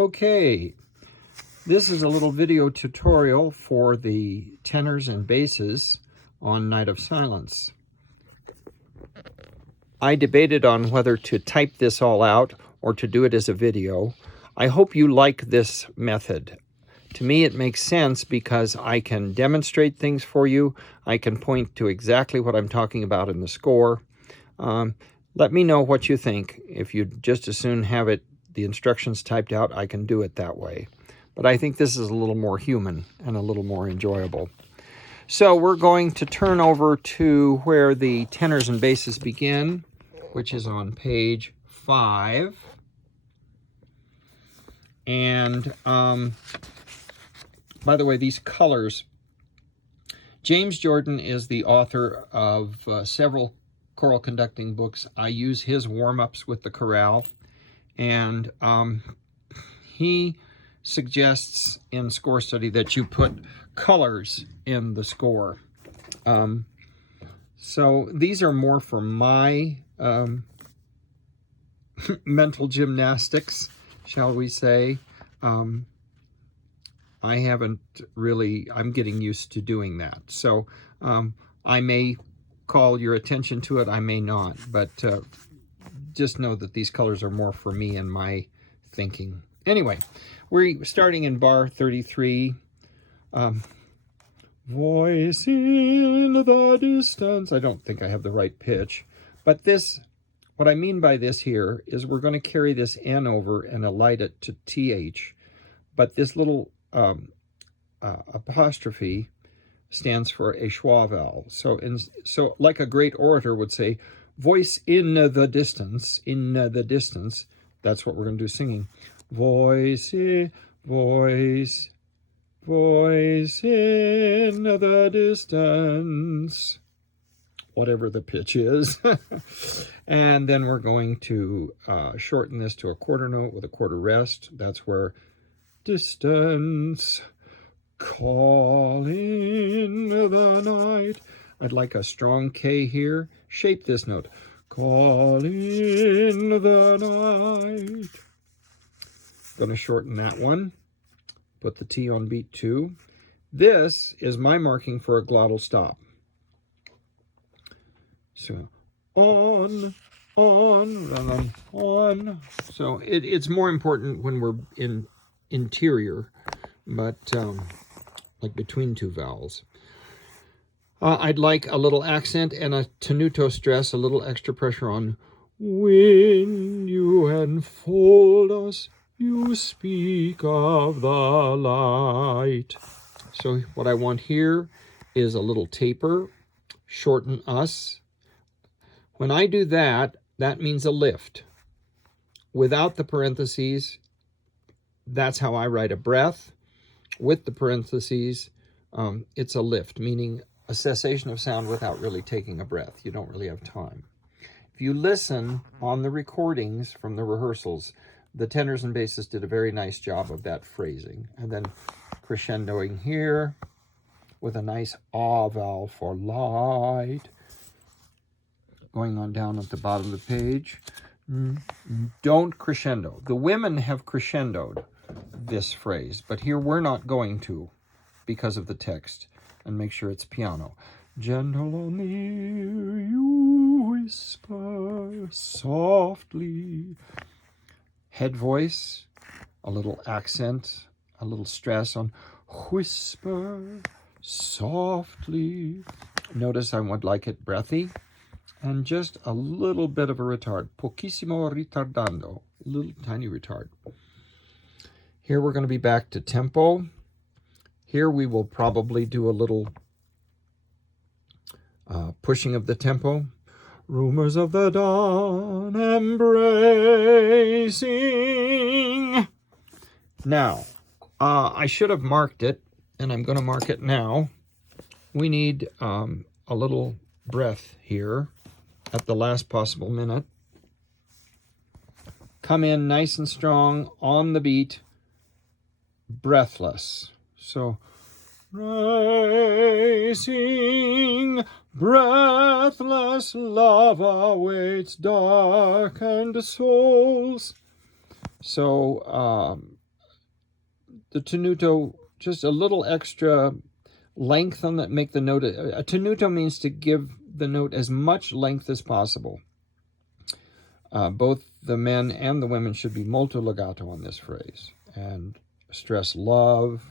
Okay, this is a little video tutorial for the tenors and basses on Night of Silence. I debated on whether to type this all out or to do it as a video. I hope you like this method. To me, it makes sense because I can demonstrate things for you. I can point to exactly what I'm talking about in the score. Let me know what you think. If you'd just as soon have the instructions typed out, I can do it that way. But I think this is a little more human and a little more enjoyable. So we're going to turn over to where the tenors and basses begin, which is on page 5. And by the way, these colors, James Jordan is the author of several choral conducting books. I use his warm-ups with the chorale, and he suggests in score study that you put colors in the score. So these are more for my mental gymnastics, shall we say. I haven't really, I'm getting used to doing that. So I may call your attention to it, I may not, but just know that these colors are more for me and my thinking. Anyway, we're starting in bar 33. Voice in the distance. I don't think I have the right pitch, but this, what I mean by this here is we're going to carry this N over and elide it to TH, but this little apostrophe stands for a schwa vowel. So like a great orator would say, voice in the distance, that's what we're going to do singing. Voice, voice, voice in the distance, whatever the pitch is. And then we're going to shorten this to a quarter note with a quarter rest. That's where distance, call in the night. I'd like a strong K here. Shape this note. Call in the night. Going to shorten that one. Put the T on beat 2. This is my marking for a glottal stop. So on, rather on. So it's more important when we're in interior, but like between two vowels. I'd like a little accent and a tenuto stress, a little extra pressure on when you enfold us, you speak of the light. So what I want here is a little taper, shorten us. When I do that, that means a lift. Without the parentheses, that's how I write a breath. With the parentheses, it's a lift, meaning a cessation of sound without really taking a breath. You don't really have time. If you listen on the recordings from the rehearsals, the tenors and basses did a very nice job of that phrasing. And then crescendoing here with a nice ah vowel for light. Going on down at the bottom of the page. Don't crescendo. The women have crescendoed this phrase, but here we're not going to because of the text. And make sure it's piano. Gentle on the ear, you whisper softly. Head voice, a little accent, a little stress on whisper softly. Notice I would like it breathy. And just a little bit of a retard. Pochissimo ritardando. A little tiny retard. Here we're going to be back to tempo. Here we will probably do a little pushing of the tempo. Rumors of the dawn embracing. Now, I should have marked it, and I'm going to mark it now. We need a little breath here at the last possible minute. Come in nice and strong on the beat, breathless. So, rising, breathless love awaits darkened souls. So, the tenuto just a little extra length on that, make the note, a tenuto means to give the note as much length as possible. Both the men and the women should be molto legato on this phrase, and stress love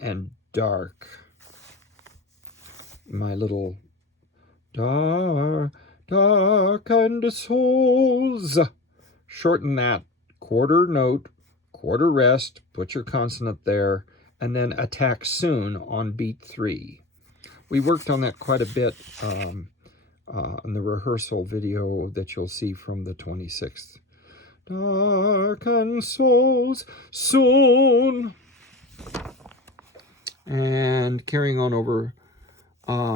and dark. My little darkened souls. Shorten that quarter note, quarter rest, put your consonant there, and then attack soon on beat 3. We worked on that quite a bit in the rehearsal video that you'll see from the 26th. Darkened souls soon. And carrying on over,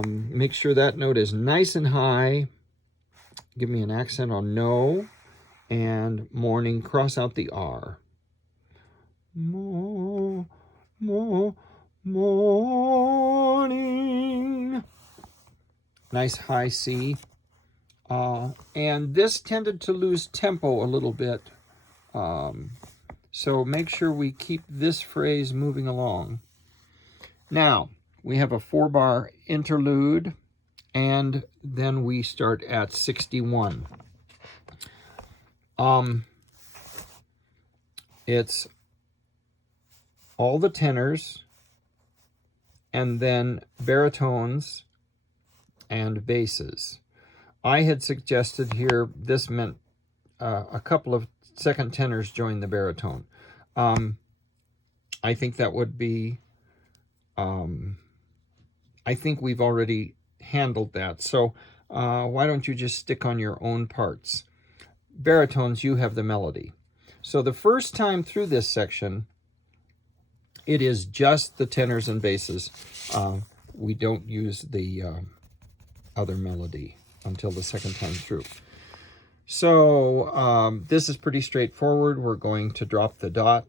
make sure that note is nice and high. Give me an accent on no. And morning, cross out the R. Morning. Nice high C. And this tended to lose tempo a little bit. So make sure we keep this phrase moving along. Now, we have a 4-bar interlude, and then we start at 61. It's all the tenors, and then baritones and basses. I had suggested here, this meant a couple of second tenors join the baritone. I think that would be, I think we've already handled that. So why don't you just stick on your own parts? Baritones, you have the melody. So the first time through this section, it is just the tenors and basses. We don't use the other melody until the second time through. So this is pretty straightforward. We're going to drop the dot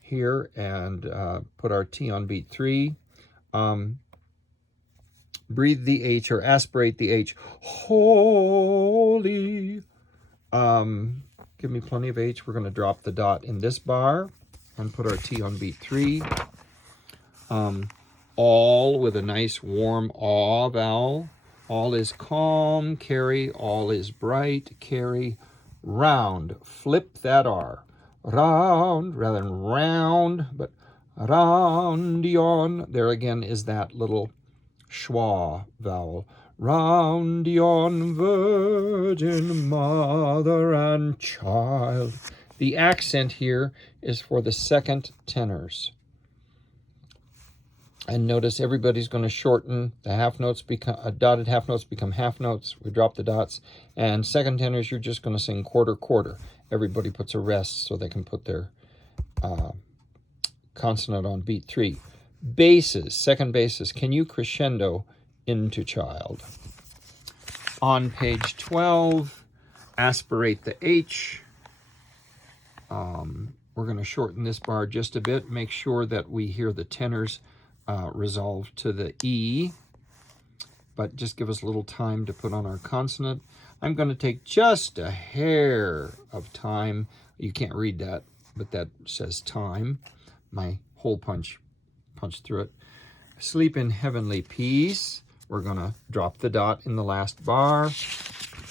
here and put our T on beat 3. Breathe the H or aspirate the H. Holy. Give me plenty of H. We're going to drop the dot in this bar and put our T on beat 3. All with a nice warm aw vowel. All is calm, carry. All is bright, carry. Round, flip that R. Round, rather than round, but roundion. There again is that little schwa vowel. Roundion, virgin, mother and child. The accent here is for the second tenors. And notice everybody's going to shorten. The half notes become, dotted half notes become half notes. We drop the dots. And second tenors, you're just going to sing quarter, quarter. Everybody puts a rest so they can put their consonant on beat 3. Basses, second basses, can you crescendo into child? On page 12, aspirate the H. We're going to shorten this bar just a bit. Make sure that we hear the tenors resolve to the E, but just give us a little time to put on our consonant. I'm going to take just a hair of time. You can't read that, but that says time. My hole punch through it. Sleep in heavenly peace. We're going to drop the dot in the last bar,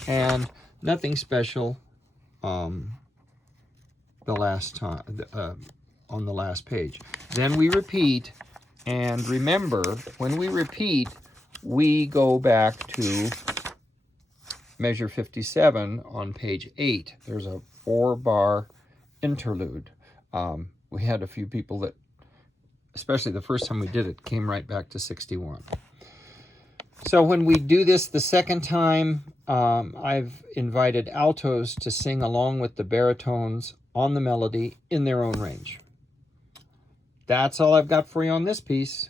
and nothing special the last time on the last page. Then we repeat, and remember, when we repeat, we go back to measure 57 on page 8. There's a 4-bar interlude. We had a few people that, especially the first time we did it, came right back to 61. So when we do this the second time, I've invited altos to sing along with the baritones on the melody in their own range. That's all I've got for you on this piece.